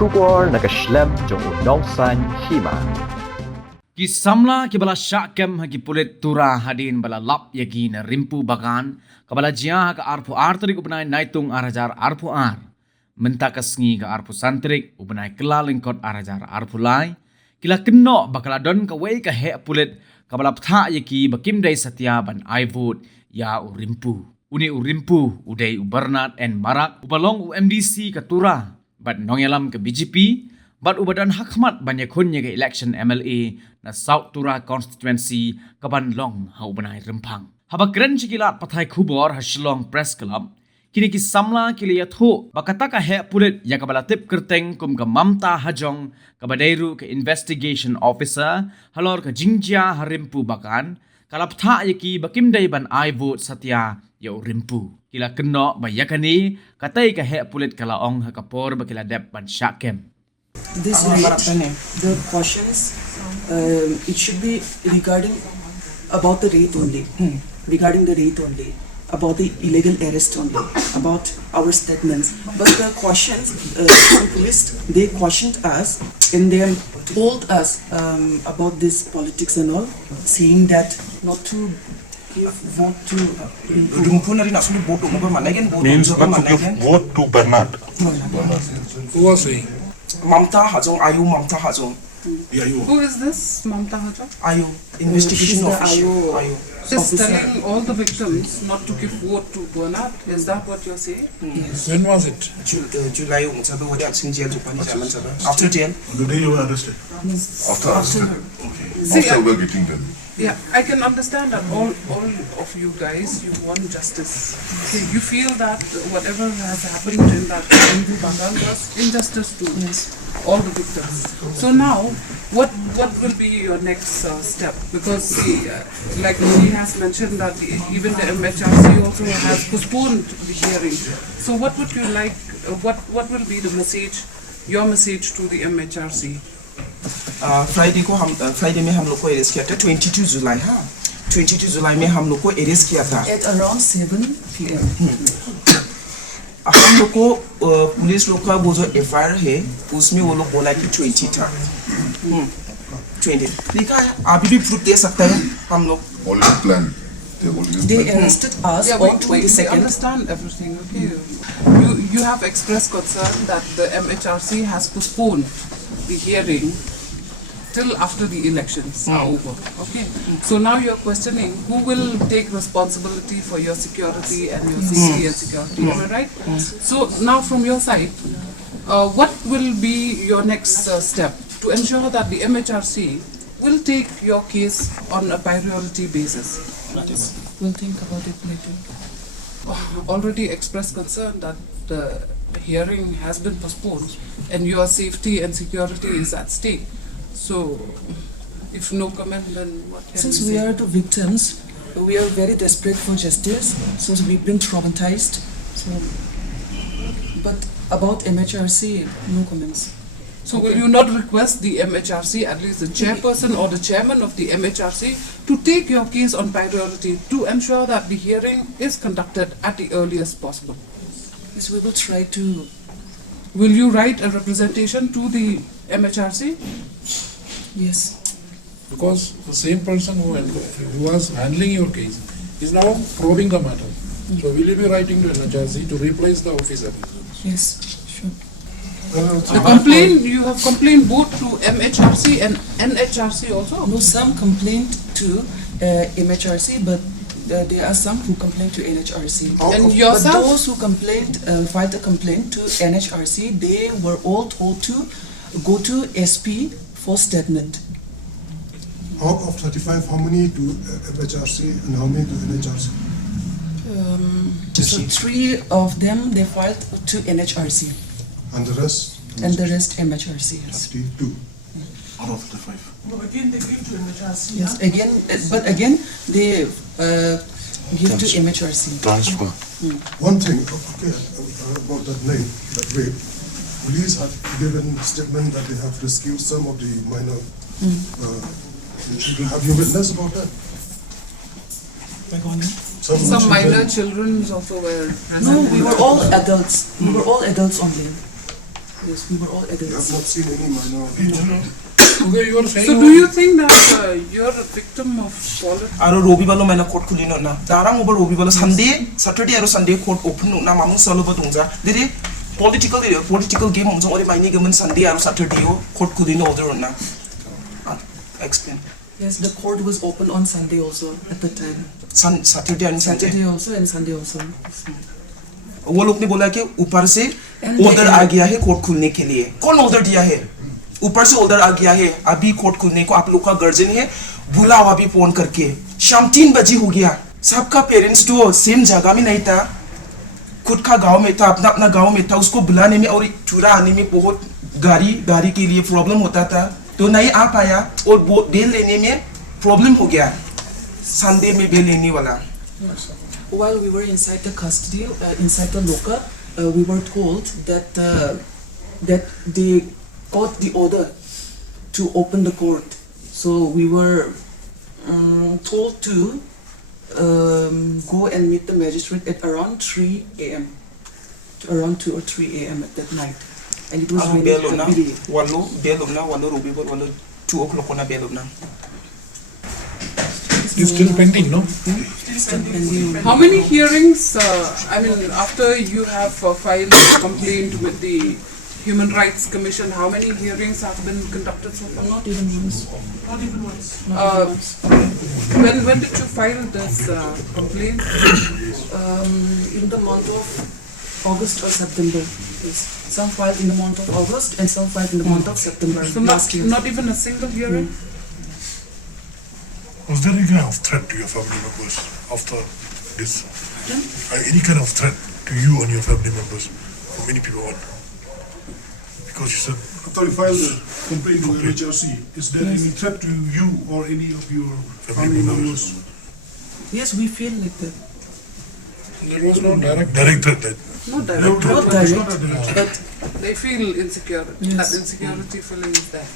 Shugor nakaslem jong unongsan Hima. Ki Samla ki bala Shah hagi Pulit tura hadin bala lap yagi na Rimpu Bagan kabala jia ka arpu artrik ubnai naitung arajar arpu ar. Mentakas ngi ka arpu santrik ubnai kelalingkot arajar arpu lai. Kila Kynnoh bakala don ka wei ka he Pulit kabala Bthah yagi bakim dai satya ban aivut ya Rimpu. Uni Rimpu udai Bernard and Marak ubalong UMDC ka tura bat nongelam ke BJP bat ubadan hakmat banyak kunnya ke election MLA na South Tura constituency kaban long ha ubanai rempang. Haba keren cikilat pathai khubor ha Shillong Press Club kini ki Samla kili yatho bakata ka he Pulit ya kabala tip kerteng kum ka Mamta Hajong kabadairu ke investigation officer halor ka Jingjia Rimpu Bagan kala Bthah yaki bakim dai ban ai vote satya ya Rimpu. Kila Kynnoh bayakani katai ka he Pulit kala ong ha kapor bakila dep ban syakem. This rate, the questions, it should be regarding about the rate only, regarding the rate only, about the illegal arrest only, about our statements. But the questions, some police, they questioned us and they told us about this politics and all, saying that not to give vote to Rimpu. Means not to give vote to Bernard. Who was saying? Mamta Hajong, Ayu Mamta Hajong. Who is this Mamta Hajong? Ayu, investigation officer. Ayu. She's telling all the victims not to give vote to Bernard. Is that what you're saying? Yes. When was it? July. After jail. The day you were arrested. After arrested. Okay. See, After we were getting them. Yeah, I can understand that all of you guys, you want justice. Okay, you feel that whatever has happened in that Rimpu Bagan was injustice to all the victims. So now, what will be your next step? Because see, like she has mentioned that even the MHRC also has postponed the hearing. So what would you like? What will be the message? Your message to the MHRC? Friday में हम लोग को arrest किया था 22 जुलाई 22 जुलाई में हम लोग को अरेस्ट किया था at around 7 PM हम लोग को पुलिस लोग का वो जो एफआईआर है उसमें वो लोग बोला कि 20 था 20 लिखा है अभी भी प्रूफ दे सकता है हम लोग Already planned. they arrested us on 22nd. We understand everything, okay? You have expressed concern that the MHRC has postponed the hearing till after the elections are over, okay? So now you're questioning who will take responsibility for your security and your safety and security, am I right? So now from your side, what will be your next step to ensure that the MHRC will take your case on a priority basis? We'll think about it later. Already expressed concern that the hearing has been postponed and your safety and security is at stake. So, if no comment, then what can Since you we say? are the victims, we are very desperate for justice. Since we've been traumatized. So, but about MHRC, no comments. So will you not request the MHRC, at least the chairperson or the chairman of the MHRC, to take your case on priority to ensure that the hearing is conducted at the earliest possible? Yes, we will try to. Will you write a representation to the MHRC? Yes. Because the same person who was handling your case is now probing the matter. So will you be writing to NHRC to replace the officer? Yes. Sure. The complaint, you have complained both to MHRC and NHRC also? No, some complained to MHRC, but there are some who complained to NHRC. And yourself? But those who complained, filed a complaint to NHRC, they were all told to go to SP for statement. Out of 35, how many to MHRC and how many to NHRC? So 3 of them they filed to NHRC. And the rest? And the rest MHRC. Yes. 52. Out of the 5. No, again they give to MHRC. Yes. Again, but again they give to MHRC. Transfer. One thing, okay, about that name, that rape. Police have given statement that they have rescued some of the minor children. Have you witnessed about that? Some minor children also were present. No, we were all adults. We were all adults only. Yes, we were all I have against. not seen any minor. Okay, you are saying. So do you think that you're a victim of politics? আৰু ৰবিবাৰো মানে court খুলি না দাৰাং ওবৰ ৰবিবাৰো Sunday স্যাটাৰডে আৰু Sunday court open না মামু সলব দংজা দিদি political game हमजों ओरै माइनि गमन सानडे आरो सैटरडेयाव कोर्ट खुलिनो अर्डर ना explain Yes, the court was open on Sunday also at the time. Saturday and Sunday Saturday also and Sunday also. वो लोग ने बोला कि ऊपर से And ऑर्डर आ गया है कोर्ट खुलने के लिए कौन ऑर्डर दिया है ऊपर से ऑर्डर आ गया है अभी कोर्ट खुलने को आप लोग का गर्जन है बुलाओ अभी फोन करके शाम 3 बजे हो गया सबका पेरेंट्स तो सेम जगह में नहीं था खुद का गांव में था अपना अपना गांव में था उसको बुलाने में और चुरा आने में बहुत गाड़ी के लिए प्रॉब्लम होता था तो नहीं आ पाया और बेल लेने में प्रॉब्लम हो गया संडे में बेल लेने वाला While we were inside the custody, inside the locker, we were told that that they got the order to open the court. So we were told to go and meet the magistrate at around 3 a.m. Around 2 or 3 a.m. at that night. And it was ang really bello na really wallo rubibor wallo 2 o'clock na bello na It's still pending, no? How many hearings, I mean, after you have filed a complaint with the Human Rights Commission, how many hearings have been conducted so far? Not even once. Not even once. Not even once. When did you file this complaint? In the month of August or September. Yes. Some filed in the month of August and some filed in the month of September So last year. not even a single hearing? Was there any kind of threat to your family members after this? Any kind of threat to you and your family members from many people on? Because you said After you filed a complaint to MHRC, is there any threat to you or any of your family members? Yes, we feel like that. There was no direct. direct threat that Not direct. Not direct, but They feel insecure. Yes. That insecurity feeling is there.